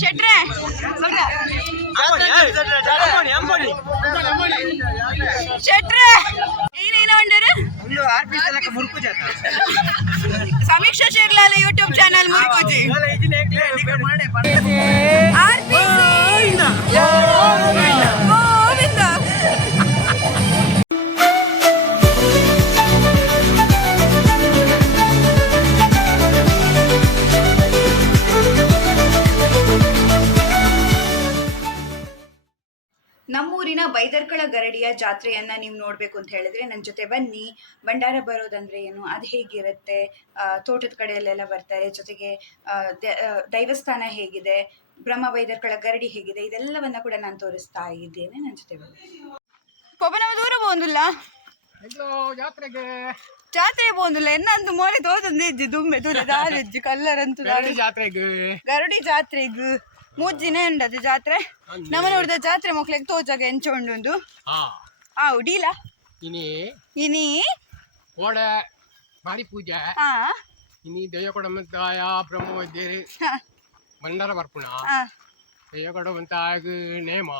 ಶೆಟ್ರೆ ಶೆಟ್ರೆ ಏನೇನೋ ಅಂಡರು Sameeksha Shirlal YouTube channel ಮುರುಕುಜಿ ಆರ್ ಗೋವಿಂದ ತುಮಕೂರಿನ ಬೈದರ್ಕಳ ಗರಡಿಯ ಜಾತ್ರೆಯನ್ನ ನೀವು ನೋಡ್ಬೇಕು ಅಂತ ಹೇಳಿದ್ರೆ ನನ್ನ ಜೊತೆ ಬನ್ನಿ. ಭಂಡಾರ ಬರೋದಂದ್ರೆ ಏನು? ಅದು ಹೇಗಿರುತ್ತೆ? ತೋಟದ ಕಡೆಯಲ್ಲೆಲ್ಲ ಬರ್ತಾರೆ. ಜೊತೆಗೆ ದೈವಸ್ಥಾನ ಹೇಗಿದೆ? ಬ್ರಹ್ಮ ಬೈದರ್ಕಳ ಗರಡಿ ಹೇಗಿದೆ? ಇದೆಲ್ಲವನ್ನ ಕೂಡ ನಾನು ತೋರಿಸ್ತಾ ಇದ್ದೇನೆ. ನನ್ನ ಜೊತೆ ಬನ್ನಿ. ಪವನವ ದೂರ ಬೋಂದಿಲ್ಲ? ಜಾತ್ರೆಗೆ. ಜಾತ್ರೆ ಬಂದಿಲ್ಲ. ಎನ್ನಂದು ಮೋರೆ ತೋತಂದೆ ದುಮ್ಮೆ ತೋದ ದಾಲಜ್ಜಿ ಕಲ್ಲರಂತೂ ಜಾತ್ರೆಗೆ. ಗರಡಿ ಜಾತ್ರೆಗೂ. ಮೂರ್ ದಿನ ಉಂಡದು ಜಾತ್ರೆ. ನಮ್ಮ ನೋಡಿದ ಜಾತ್ರೆ ಮಕ್ಳಿಗೆ ತೋಜಾಗ ಎಂಚೊಂಡು ಹಾ. ಆ ಉಡಿಲ? ಇನಿ ಇನಿ? ಕೋಡೆ ಮಾರಿ ಪೂಜೆ. ಇನಿ ದೆಯ್ಯಕೊಡಮಂತಾಯ ಬ್ರಹ್ಮವೈದ್ಯರಿ ಮಂಡರ ಬರ್ಪುಣ. ಹಾ. ದೆಯ್ಯಕೊಡಮಂತಾಯ ನೇಮ.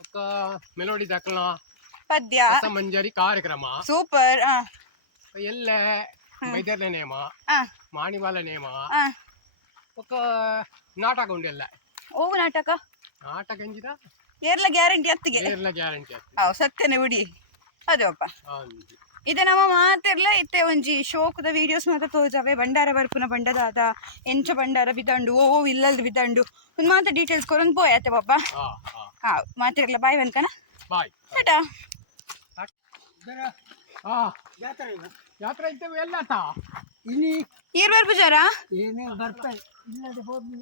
ಅಕ್ಕ ಮೆಲೋಡಿ ದಾಖಲ ಪದ್ಯ. ಮಂಜರಿ ಕಾರ್ಯಕ್ರಮ. ಸೂಪರ್ ಎಲ್ಲ ಮೈದರ್ಲ ನೇಮ. ಮಾಣಿವಾಲ ನೇಮ. ಒಕ್ಕ ನಾಟಕ ಉಂಡೆಲ್ಲ ಓ ನಾಟಕ. ನಾಟಕ ಎಂಜಿದ ಏರ್ಲ ಗ್ಯಾರಂಟಿ ಅತ್ತಿಗೆ. ಏರ್ಲ ಗ್ಯಾರಂಟಿ ಅವ್ ಸತ್ಯನೆ ಬಿಡಿ. ಅದಪ್ಪ ಇದ ನಮ್ಮ ಮಾತಿರ್ಲ ಇತ್ತೆ ಒಂಜಿ ಶೋಕದ ವಿಡಿಯೋಸ್ ಮಾತ್ರ ತೋಜಾವೆ ಭಂಡಾರ ಬರ್ಪುನ ಬಂಡದಾದ ಎಂಚ ಭಂಡಾರ ಬಿದಂಡು ಓ ಇಲ್ಲಲ್ದು ಬಿದಂಡು ಒಂದು ಮಾತ್ರ ಡೀಟೇಲ್ಸ್ ಕೊರೊಂದು ಪೋಯತ್ತೆ ಪಾಪ ಹಾ ಮಾತಿರ್ಲ ಬಾಯ್ ಬಂದ್ಕನ ಬಾಯ್ ಟಾಟಾ. ಹಾ. ಯಾತ್ರೆ ಇದ್ದೇವೆ ಎಲ್ಲ ಆತ ಇಲ್ಲಿ ಈರ್ ಬರ್ಬುಜಾರ ಏನೇ ಬರ್ತಾ ಇಲ್ಲದೆ ಹೋಗಿ.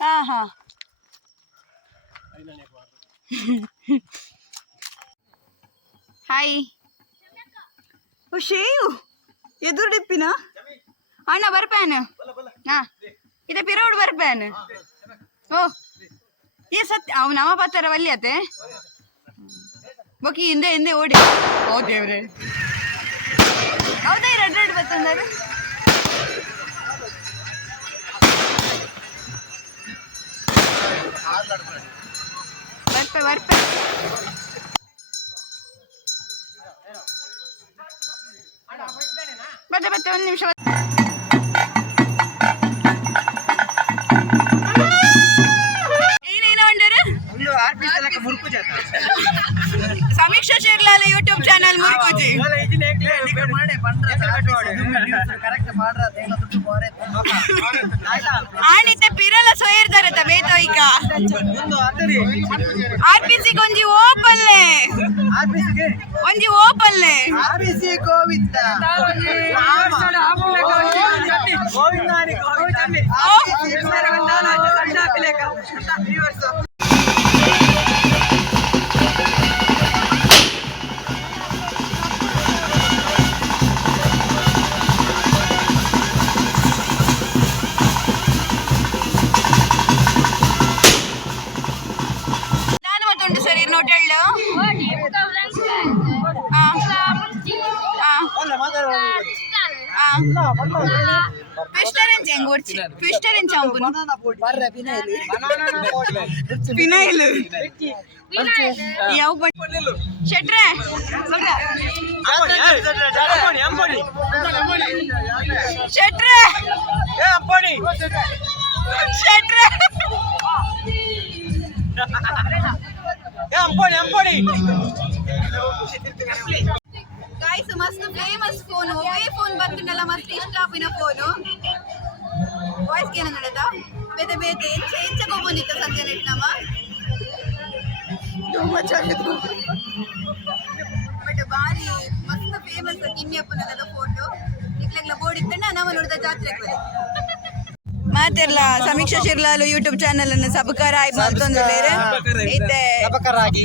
ಹಾ ಹಾ. ಹಾಯ್ ಶೇಯು ಎದುರು ಡಿಪ್ಪಿನ? ಅಣ್ಣ ಬರ್ಪ್ಯಾನ? ಹಾ. ಇದೆ ಪಿರೋಡ್ ಬರ್ಪ್ಯಾನ? ಓ. ಏ ಸತ್ಯ ಅವ್ ನವ ಪತ್ತರ ವಲ್ಲಿಯತೆ ಬೊಕಿ ಹಿಂದೆ ಹಿಂದೆ ಓಡಿ. ಓ ದೇವ್ರೆ. ಬತ್ತಂದಾರೆ ಬರ್ಪೆ ಬರ್ಪೆ ಬತ್ತೆ ಬತ್ತೆ ಒಂದು ನಿಮಿಷ. ಏನೇನೋ ಒಂದು ಆರ್ ಪೀಸ್ ತನಕ ಮುರುಕು ಜಾತ. ಸಮೀಕ್ಷಾ ಶಿರ್ಲಾಲ್ ಯೂಟ್ಯೂಬ್ ಚಾನಲ್ ಮುರುಕುಜಿ ಮಾಡಿ ಕರೆಕ್ಟ್ ಮಾಡ್ರ ದುಡ್ಡು ಬೋರೆ ಆಣಿತೆ ಪಿರಲ ಸೊಯಿರ್ದಾರತ ಆರ್ ಪಿ ಸಿ ಒಂಜಿ ಓಪಲ್ಲೆ. ಒಂಜಿ ಓಪಲ್ಲೆ. R P C Govinda. ಗೋವಿಂದಾನಿ ಎಂಚ ಹೆಂಗ್ ಓಡ್ಚಿ ಟ್ವಿಸ್ಟರ್ ಎಂಚ ಅಂಬುನು ಫಿನೈಲ್ ಯಾವ ಬಟ್ ಶೆಟ್ರೆ. ಶೆಟ್ರೆ. ಶೆಟ್ರೆ. ಗಾಯ್ಸ್ ಬಂದಿತ್ತ ಸಂಜೆ ನೆಟ್ ನಮ್ಮ ಬಟ್ ಬಾರಿ ಮಸ್ತ್ ಫೇಮಸ್ ಫೋಟೋ ಇಕ್ಲೆಗ್ಲ ನಾವು ನೋಡಿದ ಜಾತ್ರೆಗೆ ಮಾತೆಲ್ಲ ಸಮೀಕ್ಷಾ ಶಿರ್ಲಾಲು ಯೂಟ್ಯೂಬ್ ಚಾನಲ್ ಅನ್ನು ಸಬ್ಸ್ಕ್ರೈಬ್ ಮಾಡ್ತಂದ್ರೆ ಐತೆ ಅಪಕರಾಗಿ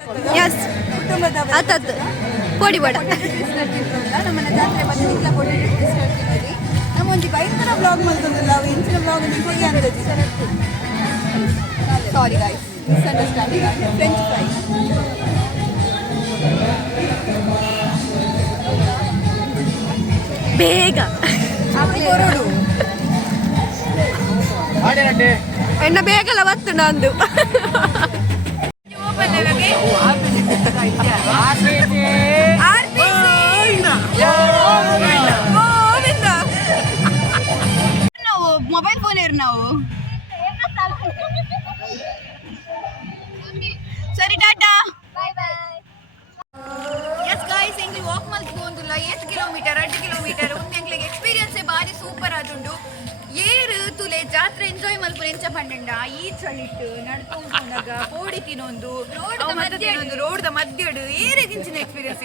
ಆತದ್ದು ಪೋಡಿ ವಡ ನಮ್ಮನ್ನ ಜಾತ್ರೆ ಬಂದು ನಿಕ್ಲ ಕೊಡಿ ಹೇಳ್ತೀನಿ ನಮ್ಮ ಒಂದು ಭಯಂಕರ ಬ್ಲಾಗ್ ಮಾಡ್ತಂದ್ರೆ ನಾವು ಇಂಚಿನ ಬ್ಲಾಗ್ ನಿಮಗೆ ಅಂದದ್ದು sorry guys misunderstanding French fry ಬೇಗ ಕೊರಡು ಎಣ್ಣ ಬೇಗಲ್ಲ ಬತ್ತು ನಂದು ಜಾತ್ರೆ ಎಂಜಾಯ್ ಮಲ್ಪುರ ಎಂಚ ಪಂಡ ಈ ಚಳಿಟ್ಟು ನಡ್ಕೊಂಡಾಗ ಕೋಡಿ ತಿನ್ನೊಂದು ರೋಡ್ ದ ಮಧ್ಯಡು ಏರೇ ದಿಂಚಿನ ಎಕ್ಸ್ಪೀರಿಯನ್ಸ್